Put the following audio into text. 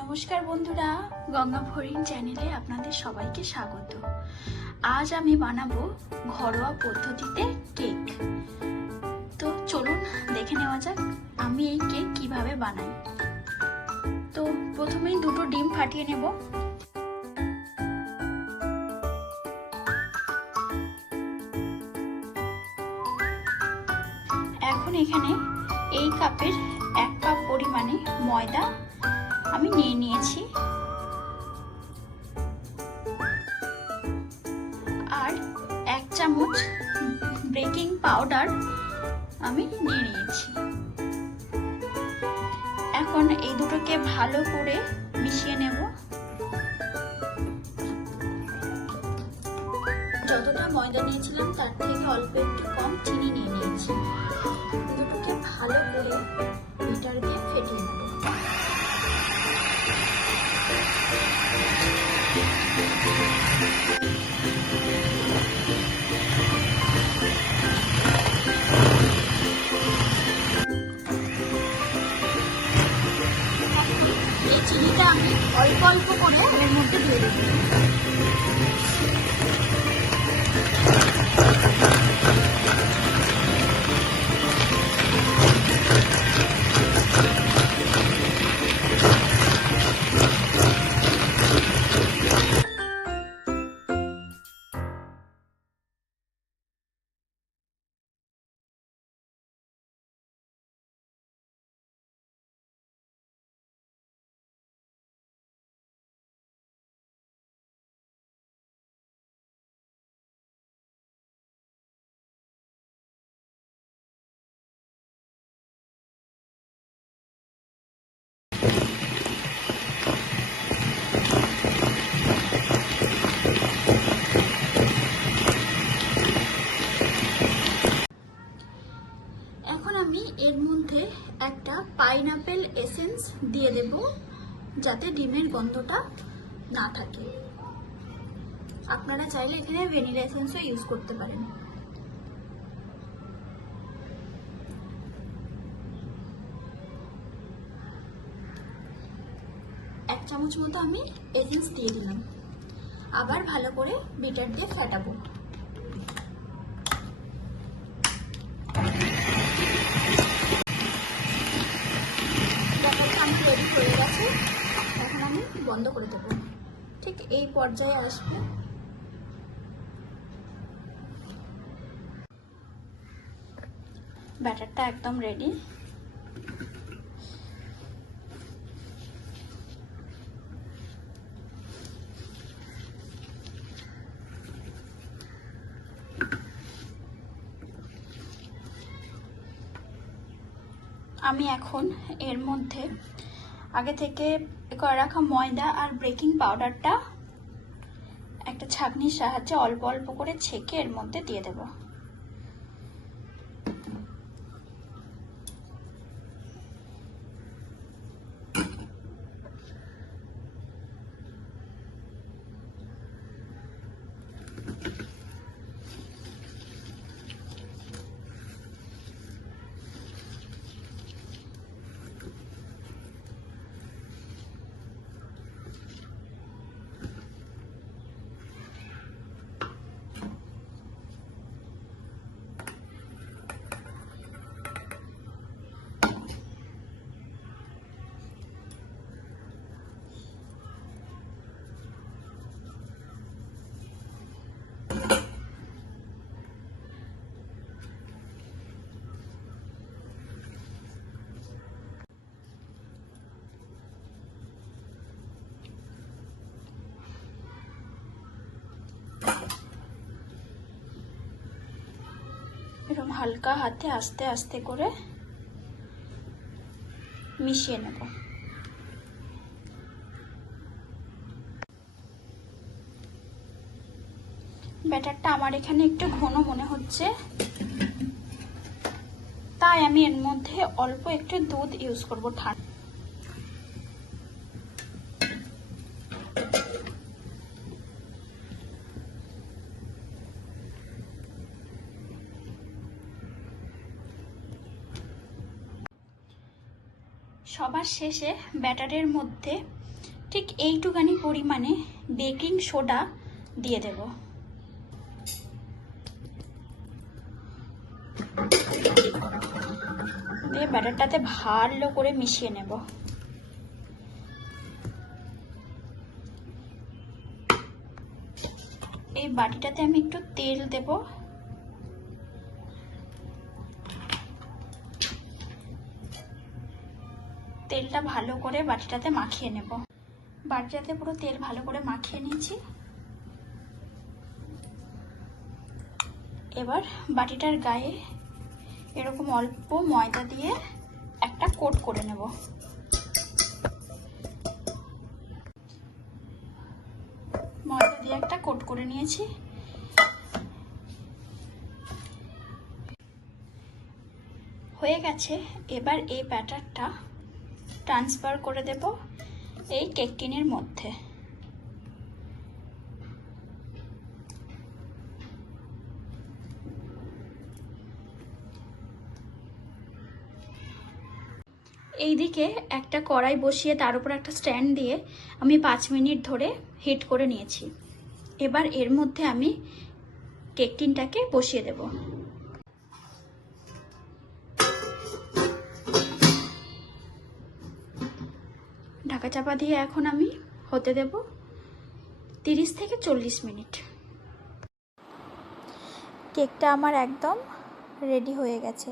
নমস্কার বন্ধুরা, গঙ্গা ফরিন চ্যানেলে আপনাদের সবাইকে স্বাগত। আজ আমি বানাবো ঘরোয়া পদ্ধতিতে কেক। তো চলুন দেখে নেওয়া যাক আমি এই কেক কিভাবে বানাই। তো প্রথমেই দুটো ডিম ফাটিয়ে নেব। এখন এখানে এই কাপের 1 কাপ পরিমাণে ময়দা আমি নিয়ে নিয়েছি, আর 1 চামচ বেকিং পাউডার আমি নিয়ে নিয়েছি। এখন এই দুটোকে ভালো করে মিশিয়ে নেব। যতটা ময়দা নিয়েছিলাম তার থেকে অল্প একটু কম চিনি নিয়ে নিয়েছি। দুটোকে ভালো করে বিটার দিয়ে ফেটিয়ে নেব। এই চিনিটা আমি অল্প অল্প করে এর মধ্যে দিয়ে দেব। এখন আমি এর মধ্যে একটা পাইনাপেল এসেন্স দিয়ে দেব, যাতে ডিমের গন্ধটা না থাকে। আপনারা চাইলে এখানে ভ্যানিলা এসেন্সও ইউজ করতে পারেন। এক চামচ মতো আমি এসেন্স দিয়ে দিলাম। আবার ভালো করে বিটার দিয়ে ফাটাবো। ব্যাটারটা আমার রেডি হয়ে গেছে। এখন আমি বন্ধ করে দেবো। ঠিক এই পর্যায়ে আসবে। ব্যাটারটা একদম রেডি। আমি এখন এর মধ্যে আগে থেকে করে রাখা ময়দা আর বেকিং পাউডারটা একটা ছাঁকনির সাহায্যে অল্প অল্প করে ছেঁকে এর মধ্যে দিয়ে দেব। এরকম হালকা হাতে আস্তে আস্তে করে মিশিয়ে নেব। ব্যাটারটা আমার এখানে একটু ঘন মনে হচ্ছে, তাই আমি এর মধ্যে অল্প একটু দুধ ইউজ করব। ঠান্ডা সবার শেষে ব্যাটারের মধ্যে ঠিক এইটুখানি পরিমাণে বেকিং সোডা দিয়ে দেব। দিয়ে ব্যাটারটাতে ভালো করে মিশিয়ে নেব। এই বাটিটাতে আমি একটু তেল দেব। তেলটা ভালো করে বাটিটাতে মাখিয়ে নেব। বাটিটাতে পুরো তেল ভালো করে মাখিয়ে নিয়েছি। এবার বাটিটার গায়ে এরকম অল্প ময়দা দিয়ে একটা কোট করে নেব। ময়দা দিয়ে একটা কোট করে নিয়েছি। হয়ে গেছে। এবার এই ব্যাটারটা ট্রান্সফার করে দেব এই কেক টিনের মধ্যে। এইদিকে একটা কড়াই বসিয়ে তার উপর একটা স্ট্যান্ড দিয়ে আমি 5 মিনিট ধরে হিট করে নিয়েছি। এবার এর মধ্যে আমি কেক টিনটাকে বসিয়ে দেব। ঢাকা চাপা দিয়ে এখন আমি হতে দেব 30 থেকে 40 মিনিট। কেকটা আমার একদম রেডি হয়ে গেছে।